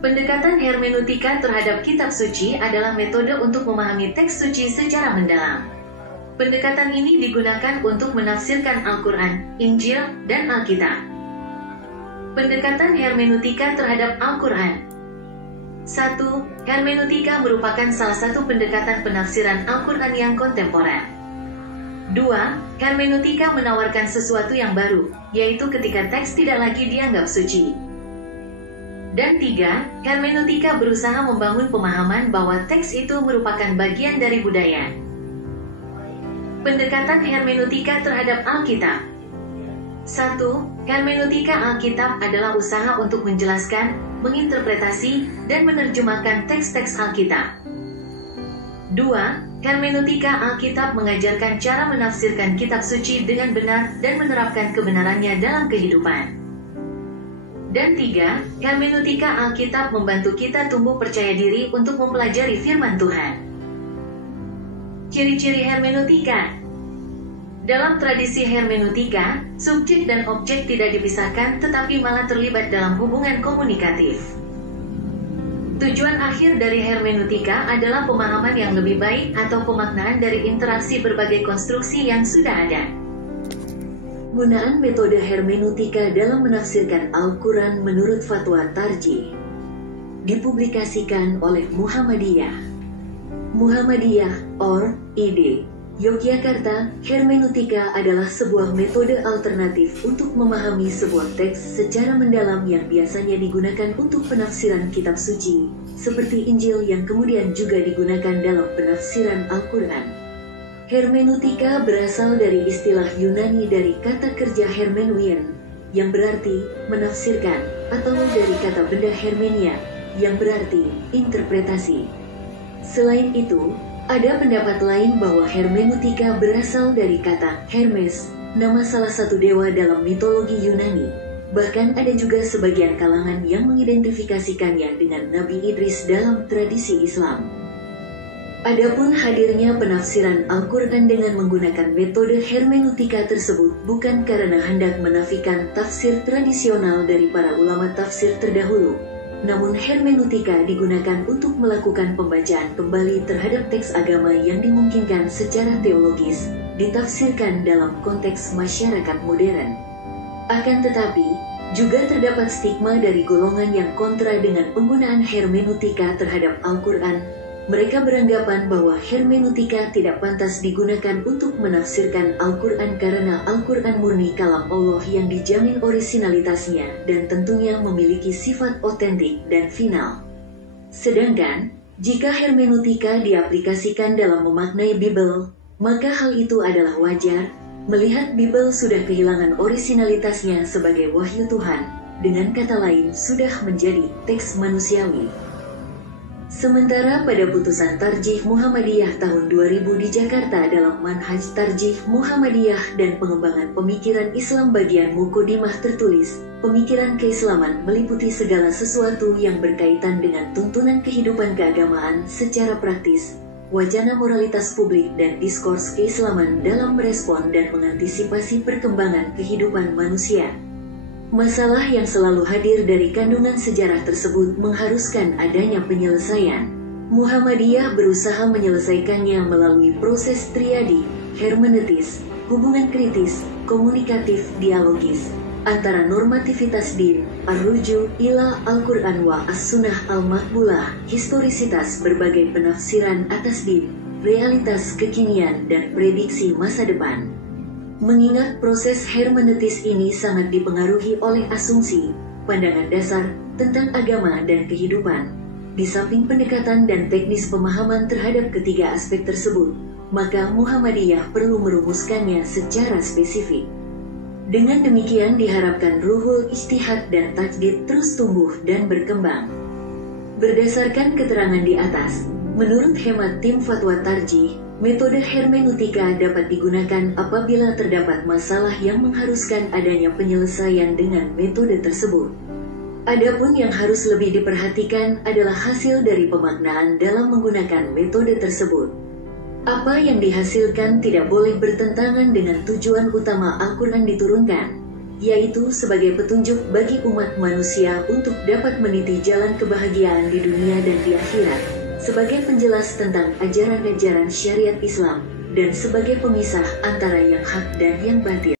Pendekatan hermeneutika terhadap kitab suci adalah metode untuk memahami teks suci secara mendalam. Pendekatan ini digunakan untuk menafsirkan Al-Quran, Injil, dan Alkitab. Pendekatan hermeneutika terhadap Al-Quran. 1. Hermeneutika merupakan salah satu pendekatan penafsiran Al-Quran yang kontemporer. 2. Hermeneutika menawarkan sesuatu yang baru, yaitu ketika teks tidak lagi dianggap suci. Dan 3. Hermeneutika berusaha membangun pemahaman bahwa teks itu merupakan bagian dari budaya. Pendekatan hermeneutika terhadap Alkitab. 1. Hermeneutika Alkitab adalah usaha untuk menjelaskan, menginterpretasi, dan menerjemahkan teks-teks Alkitab. 2. Hermeneutika Alkitab mengajarkan cara menafsirkan kitab suci dengan benar dan menerapkan kebenarannya dalam kehidupan. Dan 3. Hermeneutika Alkitab membantu kita tumbuh percaya diri untuk mempelajari firman Tuhan. Ciri-ciri hermeneutika. Dalam tradisi hermeneutika, subjek dan objek tidak dipisahkan tetapi malah terlibat dalam hubungan komunikatif. Tujuan akhir dari hermeneutika adalah pemahaman yang lebih baik atau pemaknaan dari interaksi berbagai konstruksi yang sudah ada. Penggunaan metode hermeneutika dalam menafsirkan Al-Quran menurut Fatwa Tarjih dipublikasikan oleh Muhammadiyah. Muhammadiyah, or ID, Yogyakarta. Hermeneutika adalah sebuah metode alternatif untuk memahami sebuah teks secara mendalam yang biasanya digunakan untuk penafsiran kitab suci, seperti Injil yang kemudian juga digunakan dalam penafsiran Al-Quran. Hermeneutika berasal dari istilah Yunani dari kata kerja hermenein, yang berarti menafsirkan, atau dari kata benda hermenia, yang berarti interpretasi. Selain itu, ada pendapat lain bahwa hermeneutika berasal dari kata Hermes, nama salah satu dewa dalam mitologi Yunani. Bahkan ada juga sebagian kalangan yang mengidentifikasikannya dengan Nabi Idris dalam tradisi Islam. Adapun hadirnya penafsiran Al-Quran dengan menggunakan metode hermeneutika tersebut bukan karena hendak menafikan tafsir tradisional dari para ulama tafsir terdahulu, namun hermeneutika digunakan untuk melakukan pembacaan kembali terhadap teks agama yang dimungkinkan secara teologis, ditafsirkan dalam konteks masyarakat modern. Akan tetapi, juga terdapat stigma dari golongan yang kontra dengan penggunaan hermeneutika terhadap Al-Quran. Mereka beranggapan bahwa hermeneutika tidak pantas digunakan untuk menafsirkan Al-Quran karena Al-Quran murni kalam Allah yang dijamin orisinalitasnya dan tentunya memiliki sifat otentik dan final. Sedangkan, jika hermeneutika diaplikasikan dalam memaknai Bible, maka hal itu adalah wajar, melihat Bible sudah kehilangan orisinalitasnya sebagai wahyu Tuhan, dengan kata lain sudah menjadi teks manusiawi. Sementara pada putusan Tarjih Muhammadiyah tahun 2000 di Jakarta dalam Manhaj Tarjih Muhammadiyah dan Pengembangan Pemikiran Islam bagian Muqaddimah tertulis, pemikiran keislaman meliputi segala sesuatu yang berkaitan dengan tuntunan kehidupan keagamaan secara praktis, wacana moralitas publik dan diskurs keislaman dalam merespon dan mengantisipasi perkembangan kehidupan manusia. Masalah yang selalu hadir dari kandungan sejarah tersebut mengharuskan adanya penyelesaian. Muhammadiyah berusaha menyelesaikannya melalui proses triadi, hermeneutis, hubungan kritis, komunikatif, dialogis, antara normativitas din, ar-ruju ila Al-Quran wa as-sunnah al-makbulah, historisitas berbagai penafsiran atas din, realitas kekinian dan prediksi masa depan. Mengingat proses hermeneutis ini sangat dipengaruhi oleh asumsi, pandangan dasar tentang agama dan kehidupan. Di samping pendekatan dan teknis pemahaman terhadap ketiga aspek tersebut, maka Muhammadiyah perlu merumuskannya secara spesifik. Dengan demikian diharapkan ruhul ijtihad dan tajdid terus tumbuh dan berkembang. Berdasarkan keterangan di atas, menurut hemat tim Fatwa Tarjih, metode hermeneutika dapat digunakan apabila terdapat masalah yang mengharuskan adanya penyelesaian dengan metode tersebut. Adapun yang harus lebih diperhatikan adalah hasil dari pemaknaan dalam menggunakan metode tersebut. Apa yang dihasilkan tidak boleh bertentangan dengan tujuan utama Al-Quran diturunkan. yaitu sebagai petunjuk bagi umat manusia untuk dapat meniti jalan kebahagiaan di dunia dan di akhirat, sebagai penjelas tentang ajaran-ajaran syariat Islam, dan sebagai pemisah antara yang hak dan yang batil.